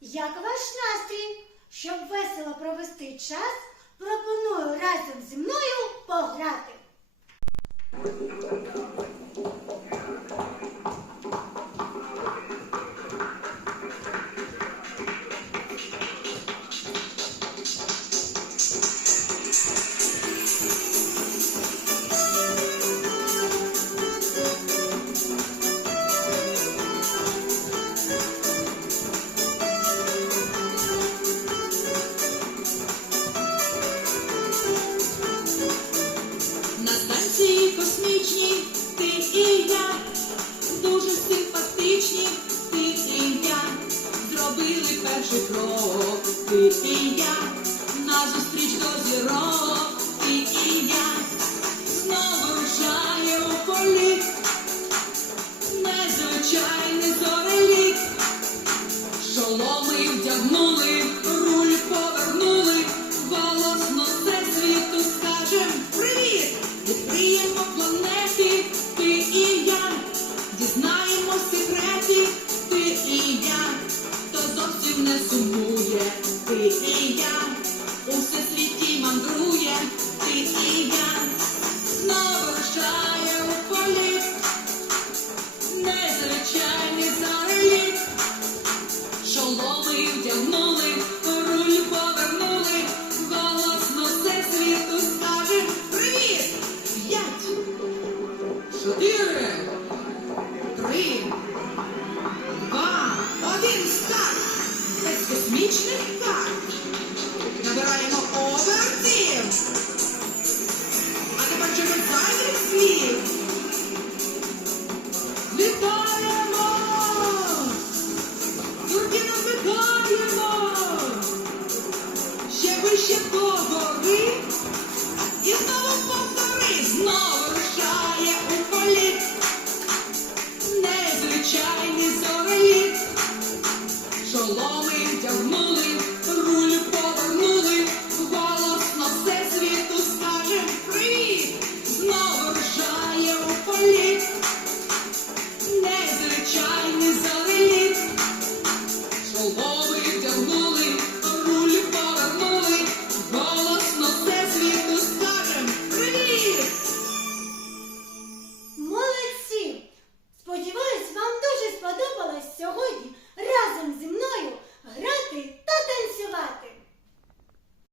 Як ваш настрій? Щоб весело провести час, пропоную разом зі мною пограти. перший крок, ти і я на зустріч до зірок, ти і я знову рушаю у політ, незвичайний зорелік, шоломи вдягнули. не сумує, ти і я, у всесвіті мандрує, ти і я, знову наврушає у полі, незвичайний зареліт, шоломи вдягнули, руль повернули, голосно все світу скаже Привіт! П'ять, чотири. технічних карт. Набираємо овертим. А тепер через зайвих слів. Літаємо! Туркіно питаємо! Ще вище говори. І знову повтори знову.